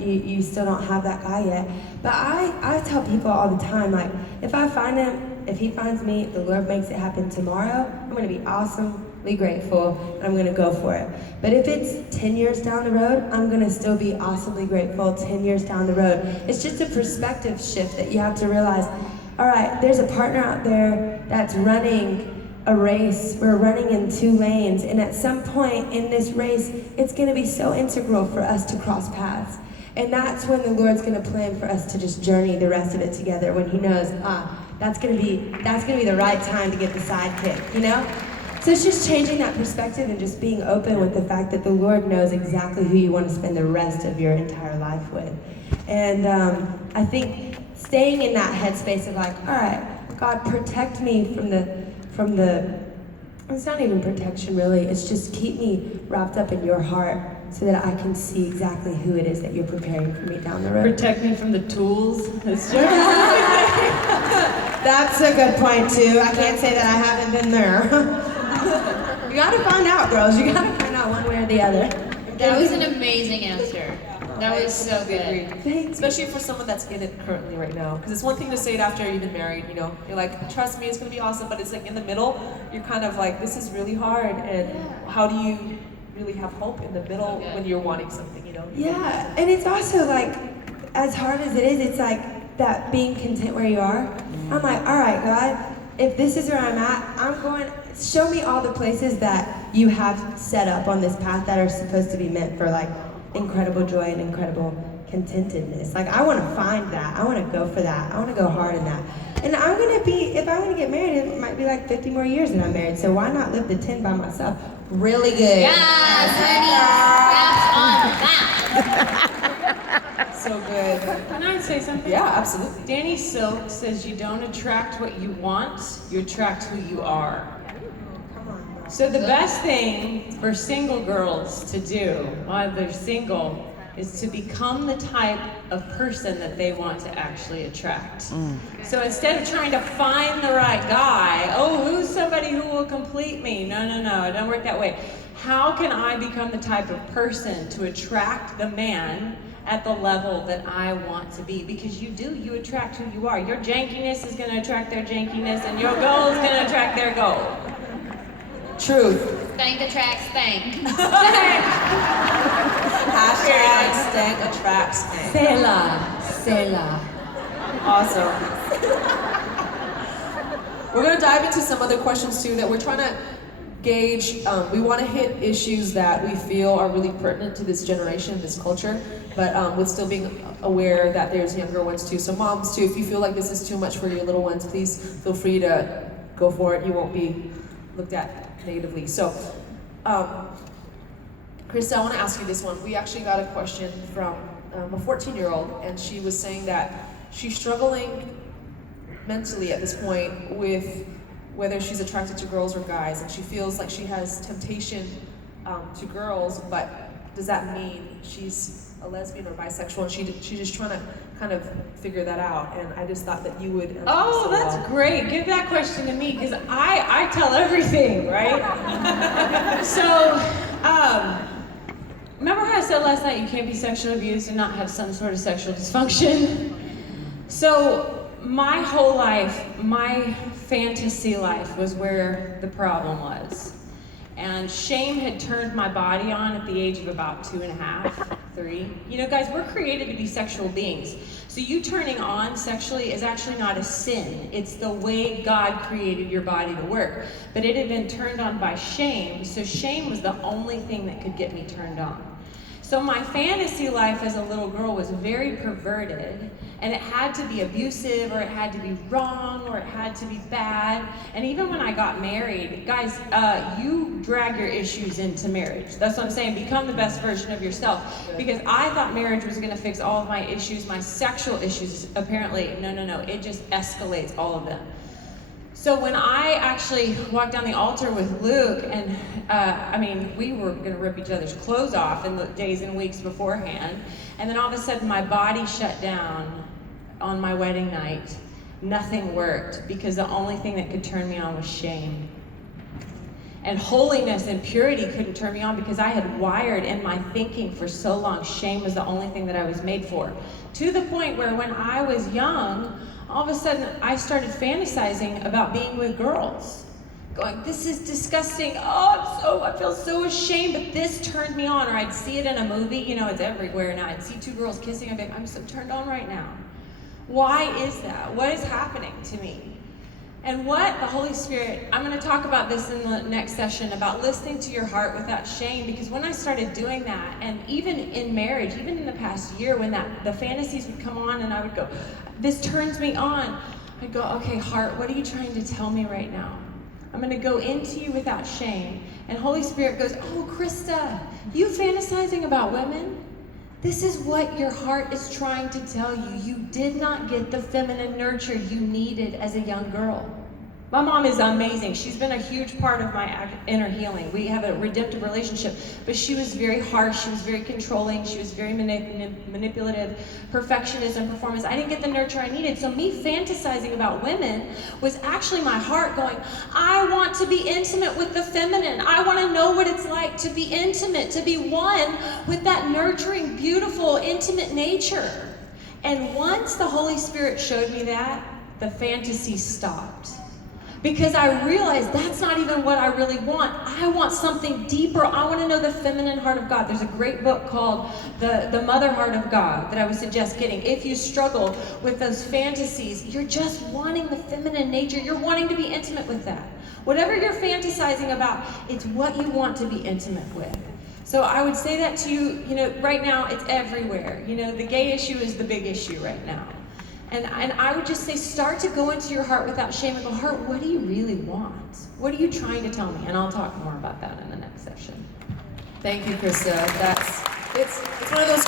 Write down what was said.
you still don't have that guy yet. But I tell people all the time, like, if I find him, if he finds me, the Lord makes it happen tomorrow, I'm gonna be awesomely grateful, and I'm gonna go for it. But if it's 10 years down the road, I'm gonna still be awesomely grateful 10 years down the road. It's just a perspective shift that you have to realize, all right, there's a partner out there that's running a race. We're running in 2 lanes, and at some point in this race, it's gonna be so integral for us to cross paths. And that's when the Lord's gonna plan for us to just journey the rest of it together, when he knows, that's gonna be the right time to get the sidekick, you know? So it's just changing that perspective and just being open with the fact that the Lord knows exactly who you want to spend the rest of your entire life with. And I think staying in that headspace of like, all right, God, protect me from the, it's not even protection really, it's just keep me wrapped up in your heart so that I can see exactly who it is that you're preparing for me down the road. Protect me from the tools. That's a good point too. I can't say that I haven't been there. You gotta find out, girls. You gotta find out one way or the other. That was an amazing answer. That was so good. Thanks. Especially for someone that's in it currently right now. Because it's one thing to say it after you've been married, you know. You're like, trust me, it's gonna be awesome. But it's like in the middle, you're kind of like, this is really hard. And how do you really have hope in the middle when you're wanting something, you know? Yeah, and it's also like, as hard as it is, it's like that being content where you are. I'm like, all right, God, if this is where I'm at, I'm going, show me all the places that you have set up on this path that are supposed to be meant for like incredible joy and incredible contentedness. Like, I want to find that. I want to go for that. I want to go hard in that. And I'm going to be, if I'm going to get married, it might be like 50 more years that I'm married. So why not live the 10 by myself? Really good. Yes, honey. That's on that. So good. Can I say something? Yeah, absolutely. Danny Silk says you don't attract what you want, you attract who you are. So the best thing for single girls to do while they're single is to become the type of person that they want to actually attract. So instead of trying to find the right guy, who's somebody who will complete me? No, it doesn't work that way. How can I become the type of person to attract the man at the level that I want to be? Because you attract who you are. Your jankiness is gonna attract their jankiness, and your goal is gonna attract their goal. Truth. Stank attracts stank. Hashtag stank attracts stank. Selah. Awesome. We're going to dive into some other questions too that we're trying to gauge. We want to hit issues that we feel are really pertinent to this generation, this culture, but with still being aware that there's younger ones too. So moms too, if you feel like this is too much for your little ones, please feel free to go for it. You won't be looked at negatively. So, Krista, I want to ask you this one. We actually got a question from a 14-year-old, and she was saying that she's struggling mentally at this point with whether she's attracted to girls or guys, and she feels like she has temptation to girls, but does that mean she's a lesbian or bisexual? And she's just trying to kind of figure that out, and I just thought that you would. That's great. Give that question to me, because I tell everything, right? So, remember how I said last night you can't be sexually abused and not have some sort of sexual dysfunction? So, my whole life, my fantasy life was where the problem was. And shame had turned my body on at the age of about 2.5, 3. You know, guys, we're created to be sexual beings. So you turning on sexually is actually not a sin. It's the way God created your body to work. But it had been turned on by shame, so shame was the only thing that could get me turned on. So my fantasy life as a little girl was very perverted, and it had to be abusive, or it had to be wrong, or it had to be bad. And even when I got married, guys, you drag your issues into marriage. That's what I'm saying. Become the best version of yourself. Because I thought marriage was going to fix all of my issues, my sexual issues. Apparently, no. It just escalates all of them. So when I actually walked down the altar with Luke, and we were going to rip each other's clothes off in the days and weeks beforehand, and then all of a sudden my body shut down on my wedding night. Nothing worked, because the only thing that could turn me on was shame. And holiness and purity couldn't turn me on because I had wired in my thinking for so long shame was the only thing that I was made for. To the point where when I was young, all of a sudden I started fantasizing about being with girls. Going, this is disgusting. Oh, I feel so ashamed, but this turned me on. Or I'd see it in a movie, you know, it's everywhere now. I'd see two girls kissing, I'd be like, I'm so turned on right now. Why is that? What is happening to me? And what the Holy Spirit, I'm going to talk about this in the next session, about listening to your heart without shame, because when I started doing that, and even in marriage, even in the past year, when the fantasies would come on and I would go, this turns me on, I'd go, okay, heart, what are you trying to tell me right now? I'm going to go into you without shame. And Holy Spirit goes, oh, Krista, you fantasizing about women? This is what your heart is trying to tell you. You did not get the feminine nurture you needed as a young girl. My mom is amazing. She's been a huge part of my inner healing. We have a redemptive relationship, but she was very harsh. She was very controlling. She was very manipulative, perfectionism, performance. I didn't get the nurture I needed. So me fantasizing about women was actually my heart going, I want to be intimate with the feminine. I want to know what it's like to be intimate, to be one with that nurturing, beautiful, intimate nature. And once the Holy Spirit showed me that, the fantasy stopped. Because I realized that's not even what I really want. I want something deeper. I want to know the feminine heart of God. There's a great book called The Mother Heart of God that I would suggest getting. If you struggle with those fantasies, you're just wanting the feminine nature. You're wanting to be intimate with that. Whatever you're fantasizing about, it's what you want to be intimate with. So I would say that to you, you know, right now it's everywhere. You know, the gay issue is the big issue right now. And I would just say, start to go into your heart without shame and go, heart, what do you really want? What are you trying to tell me? And I'll talk more about that in the next session. Thank you, Krista. It's one of those